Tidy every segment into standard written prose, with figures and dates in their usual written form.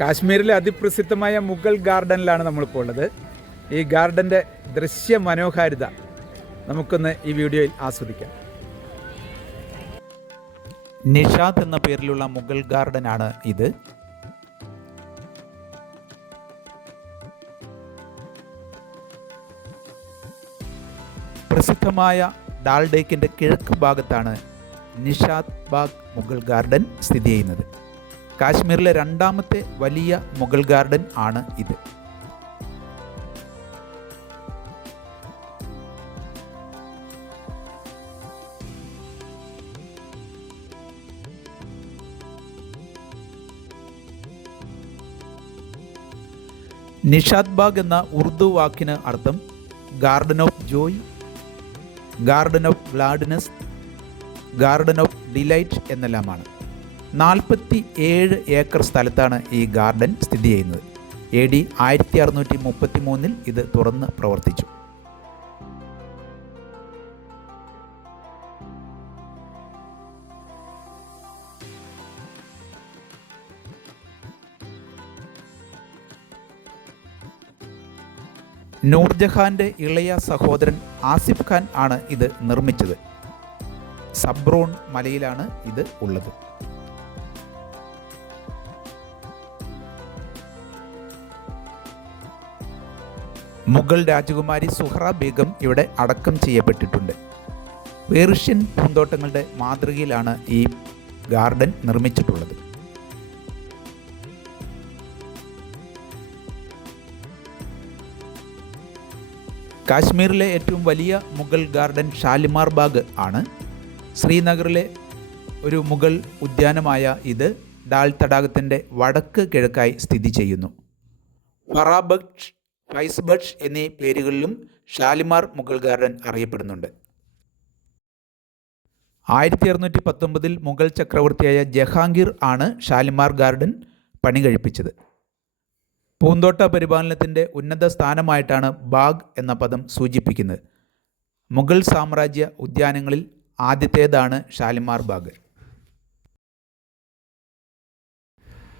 കാശ്മീരിലെ അതിപ്രസിദ്ധമായ മുഗൾ ഗാർഡനിലാണ് നമ്മളിപ്പോൾ ഉള്ളത്. ഈ ഗാർഡൻ്റെ ദൃശ്യ മനോഹാരിത നമുക്കൊന്ന് ഈ വീഡിയോയിൽ ആസ്വദിക്കാം. നിഷാദ് എന്ന പേരിലുള്ള മുഗൾ ഗാർഡനാണ് ഇത്. പ്രസിദ്ധമായ ഡാൽ ലേക്കിൻ്റെ കിഴക്ക് ഭാഗത്താണ് നിഷാദ് ബാഗ് മുഗൾ ഗാർഡൻ സ്ഥിതി ചെയ്യുന്നത്. കാശ്മീരിലെ രണ്ടാമത്തെ വലിയ മുഗൾ ഗാർഡൻ ആണ് ഇത്. നിഷാദ് ബാഗ് എന്ന ഉറുദു വാക്കിന് അർത്ഥം garden of joy, garden of gladness, garden of delight എന്നെല്ലാമാണ്. 47 ഏക്കർ സ്ഥലത്താണ് ഈ ഗാർഡൻ സ്ഥിതി ചെയ്യുന്നത്. AD 1633 ഇത് തുറന്ന് പ്രവർത്തിച്ചു. നൂർജഹാൻ്റെ ഇളയ സഹോദരൻ ആസിഫ് ഖാൻ ആണ് ഇത് നിർമ്മിച്ചത്. സബ്രോൺ മലയിലാണ് ഇത് ഉള്ളത്. മുഗൾ രാജകുമാരി സുഹ്റ ബീഗം ഇവിടെ അടക്കം ചെയ്യപ്പെട്ടിട്ടുണ്ട്. പേർഷ്യൻ പൂന്തോട്ടങ്ങളുടെ മാതൃകയിലാണ് ഈ ഗാർഡൻ നിർമ്മിച്ചിട്ടുള്ളത്. കാശ്മീരിലെ ഏറ്റവും വലിയ മുഗൾ ഗാർഡൻ ഷാലിമാർ ബാഗ് ആണ്. ശ്രീനഗറിലെ ഒരു മുഗൾ ഉദ്യാനമായ ഇത് ഡാൽ തടാകത്തിൻ്റെ വടക്ക് കിഴക്കായി സ്ഥിതി ചെയ്യുന്നു. ഫറാബക്ഷ്, ഫൈസ്ബക്ഷ് എന്നീ പേരുകളിലും ഷാലിമാർ മുഗൾ ഗാർഡൻ അറിയപ്പെടുന്നുണ്ട്. 1619 മുഗൾ ചക്രവർത്തിയായ ജഹാംഗീർ ആണ് ഷാലിമാർ ഗാർഡൻ പണി കഴിപ്പിച്ചത്. പൂന്തോട്ട പരിപാലനത്തിൻ്റെ ഉന്നത സ്ഥാനമായിട്ടാണ് ബാഗ് എന്ന പദം സൂചിപ്പിക്കുന്നത്. മുഗൾ സാമ്രാജ്യ ഉദ്യാനങ്ങളിൽ ആദ്യത്തേതാണ് ഷാലിമാർ ബാഗ്.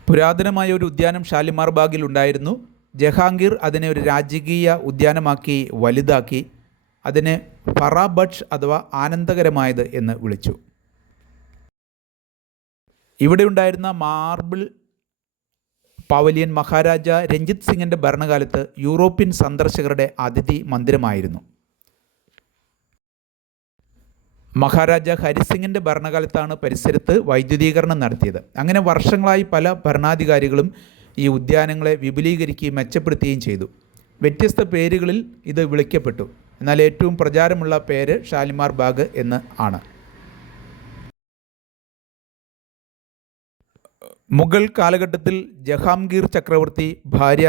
പുരാതനമായ ഒരു ഉദ്യാനം ഷാലിമാർ ബാഗിൽ ഉണ്ടായിരുന്നു. ജഹാംഗീർ അതിനെ ഒരു രാജകീയ ഉദ്യാനമാക്കി വലുതാക്കി അതിനെ ഫറാബക്ഷ് അഥവാ ആനന്ദകരമായത് എന്ന് വിളിച്ചു. ഇവിടെ ഉണ്ടായിരുന്ന മാർബിൾ പവലിയൻ മഹാരാജ രഞ്ജിത് സിംഗിൻ്റെ ഭരണകാലത്ത് യൂറോപ്യൻ സന്ദർശകരുടെ അതിഥി മന്ദിരമായിരുന്നു. മഹാരാജ ഹരിസിംഗിൻ്റെ ഭരണകാലത്താണ് പരിസരത്ത് വൈദ്യുതീകരണം നടത്തിയത്. അങ്ങനെ വർഷങ്ങളായി പല ഭരണാധികാരികളും ഈ ഉദ്യാനങ്ങളെ വിപുലീകരിക്കുകയും മെച്ചപ്പെടുത്തുകയും ചെയ്തു. വ്യത്യസ്ത പേരുകളിൽ ഇത് വിളിക്കപ്പെട്ടു. എന്നാൽ ഏറ്റവും പ്രചാരമുള്ള പേര് ഷാലിമാർ ബാഗ് എന്ന് ആണ്. മുഗൾ കാലഘട്ടത്തിൽ ജഹാംഗീർ ചക്രവർത്തി ഭാര്യ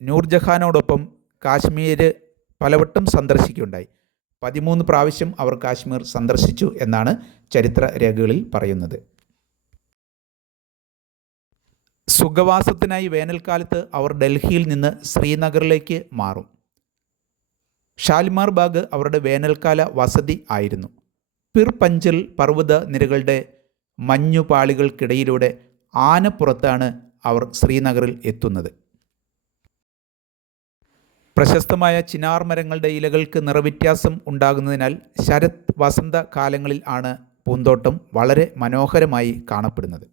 നൂർജഹാനോടൊപ്പം കാശ്മീർ പലവട്ടം സന്ദർശിക്കുകയുണ്ടായി. 13 പ്രാവശ്യം അവർ കാശ്മീർ സന്ദർശിച്ചു എന്നാണ് ചരിത്ര രേഖകളിൽ പറയുന്നത്. സുഖവാസത്തിനായി വേനൽക്കാലത്ത് അവർ ഡൽഹിയിൽ നിന്ന് ശ്രീനഗറിലേക്ക് മാറും. ഷാലിമാർ ബാഗ് അവരുടെ വേനൽക്കാല വസതി ആയിരുന്നു. പിർ പഞ്ചൽ പർവ്വത നിരകളുടെ മഞ്ഞുപാളികൾക്കിടയിലൂടെ ആനപ്പുറത്താണ് അവർ ശ്രീനഗറിൽ എത്തുന്നത്. പ്രശസ്തമായ ചിനാർ മരങ്ങളുടെ ഇലകൾക്ക് നിറവ്യത്യാസം ഉണ്ടാകുന്നതിനാൽ ശരത് വസന്ത കാലങ്ങളിൽ ആണ് പൂന്തോട്ടം വളരെ മനോഹരമായി കാണപ്പെടുന്നത്.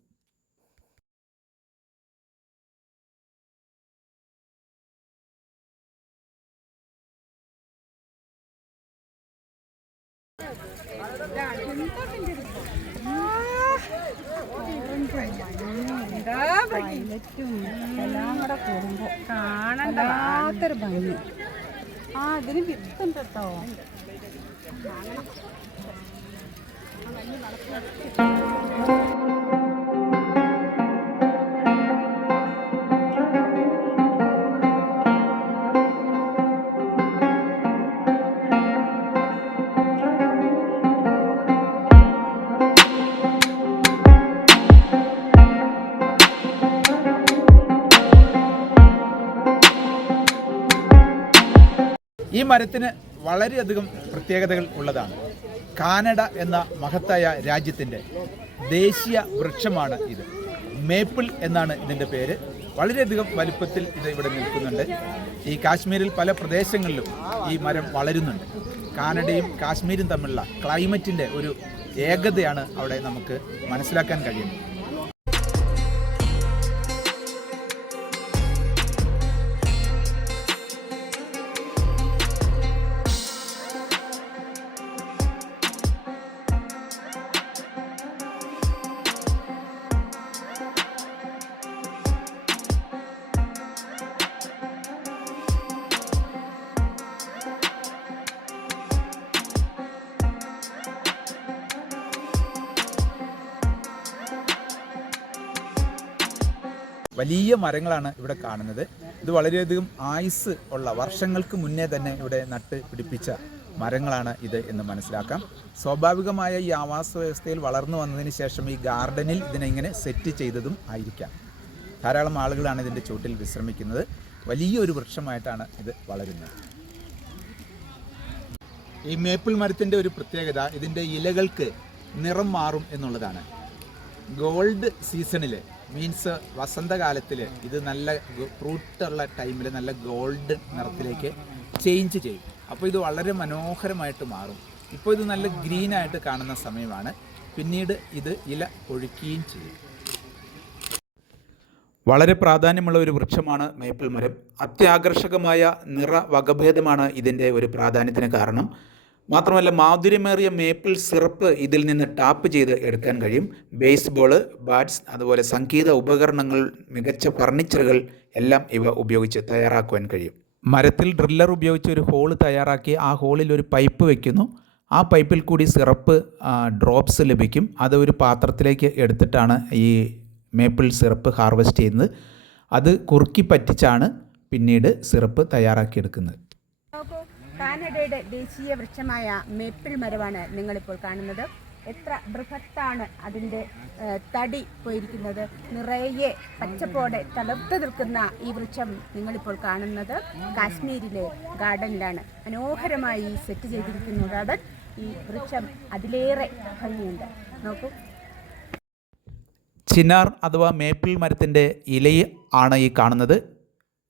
എല്ലാം കൂടെ കൂടുമ്പോൾ കാണാത്തൊരു ഭംഗി. അതിന് വിത്തുണ്ട് കേട്ടോ. ഈ മരത്തിന് വളരെയധികം പ്രത്യേകതകൾ ഉള്ളതാണ്. കാനഡ എന്ന മഹത്തായ രാജ്യത്തിൻ്റെ ദേശീയ വൃക്ഷമാണ് ഇത്. മേപ്പിൾ എന്നാണ് ഇതിൻ്റെ പേര്. വളരെയധികം വലുപ്പത്തിൽ ഇത് ഇവിടെ നിൽക്കുന്നുണ്ട്. ഈ കാശ്മീരിൽ പല പ്രദേശങ്ങളിലും ഈ മരം വളരുന്നുണ്ട്. കാനഡയും കാശ്മീരും തമ്മിലുള്ള ക്ലൈമറ്റിൻ്റെ ഒരു ഏകതയാണ് അവിടെ നമുക്ക് മനസ്സിലാക്കാൻ കഴിയുന്നത്. വലിയ മരങ്ങളാണ് ഇവിടെ കാണുന്നത്. ഇത് വളരെയധികം ആയുസ് ഉള്ള, വർഷങ്ങൾക്ക് മുന്നേ തന്നെ ഇവിടെ നട്ട് പിടിപ്പിച്ച മരങ്ങളാണ് ഇത് എന്ന് മനസ്സിലാക്കാം. സ്വാഭാവികമായ ഈ ആവാസ വ്യവസ്ഥയിൽ വളർന്നു വന്നതിന് ശേഷം ഈ ഗാർഡനിൽ ഇതിനെ ഇങ്ങനെ സെറ്റ് ചെയ്തതും ആയിരിക്കാം. ധാരാളം ആളുകളാണ് ഇതിൻ്റെ ചുവട്ടിൽ വിശ്രമിക്കുന്നത്. വലിയൊരു വൃക്ഷമായിട്ടാണ് ഇത് വളരുന്നത്. ഈ മേപ്പിൾ മരത്തിൻ്റെ ഒരു പ്രത്യേകത ഇതിൻ്റെ ഇലകൾക്ക് നിറം മാറും എന്നുള്ളതാണ്. ഗോൾഡ് സീസണിൽ, മീൻസ് വസന്തകാലത്തിൽ ഇത് നല്ല ഫ്രൂട്ടുള്ള ടൈമിൽ നല്ല ഗോൾഡ് നിറത്തിലേക്ക് ചേഞ്ച് ചെയ്യും. അപ്പോൾ ഇത് വളരെ മനോഹരമായിട്ട് മാറും. ഇപ്പോൾ ഇത് നല്ല ഗ്രീനായിട്ട് കാണുന്ന സമയമാണ്. പിന്നീട് ഇത് ഇല ഒഴുക്കുകയും ചെയ്യും. വളരെ പ്രാധാന്യമുള്ള ഒരു വൃക്ഷമാണ് മേപ്പിൾ മരം. അത്യാകർഷകമായ നിറ വകഭേദമാണ് ഇതിൻ്റെ ഒരു പ്രാധാന്യത്തിന് കാരണം. മാത്രമല്ല മാധുര്യമേറിയ മേപ്പിൾ സിറപ്പ് ഇതിൽ നിന്ന് ടാപ്പ് ചെയ്ത് എടുക്കാൻ കഴിയും. ബേസ്ബോള്, ബാറ്റ്സ്, അതുപോലെ സംഗീത ഉപകരണങ്ങൾ, മികച്ച ഫർണിച്ചറുകൾ എല്ലാം ഇവ ഉപയോഗിച്ച് തയ്യാറാക്കുവാൻ കഴിയും. മരത്തിൽ ഡ്രില്ലർ ഉപയോഗിച്ച് ഒരു ഹോള് തയ്യാറാക്കി ആ ഹോളിൽ ഒരു പൈപ്പ് വയ്ക്കുന്നു. ആ പൈപ്പിൽ കൂടി സിറപ്പ് ഡ്രോപ്സ് ലഭിക്കും. അത് ഒരു പാത്രത്തിലേക്ക് എടുത്തിട്ടാണ് ഈ മേപ്പിൾ സിറപ്പ് ഹാർവെസ്റ്റ് ചെയ്യുന്നത്. അത് കുറുക്കി പറ്റിച്ചാണ് പിന്നീട് സിറപ്പ് തയ്യാറാക്കിയെടുക്കുന്നത്. കാനഡയുടെ ദേശീയ വൃക്ഷമായ മേപ്പിൾ മരമാണ് നിങ്ങളിപ്പോൾ കാണുന്നത്. എത്ര ബൃഹത്താണ് അതിൻ്റെ തടി പോയിരിക്കുന്നത്. നിറയെ പച്ചപ്പോടെ തളർത്ത് നിൽക്കുന്ന ഈ വൃക്ഷം നിങ്ങളിപ്പോൾ കാണുന്നത് കാശ്മീരിലെ ഗാർഡനിലാണ്. മനോഹരമായി സെറ്റ് ചെയ്തിരിക്കുന്ന ഗാർഡൻ. ഈ വൃക്ഷം അതിലേറെ ഭംഗിയുണ്ട്. നോക്കൂ. ചിനാർ അഥവാ മേപ്പിൾ മരത്തിൻ്റെ ഇല ആണ് ഈ കാണുന്നത്.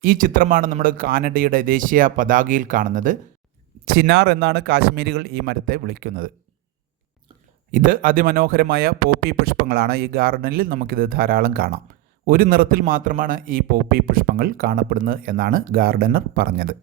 ഈ ചിത്രമാണ് നമ്മുടെ കാനഡയുടെ ദേശീയ പതാകയിൽ കാണുന്നത്. ചിനാർ എന്നാണ് കാശ്മീരികൾ ഈ മരത്തെ വിളിക്കുന്നത്. ഇത് അതിമനോഹരമായ പോപ്പി പുഷ്പങ്ങളാണ്. ഈ ഗാർഡനിൽ നമുക്കിത് ധാരാളം കാണാം. ഒരു നിറത്തിൽ മാത്രമാണ് ഈ പോപ്പി പുഷ്പങ്ങൾ കാണപ്പെടുന്നത് എന്നാണ് ഗാർഡനർ പറഞ്ഞത്.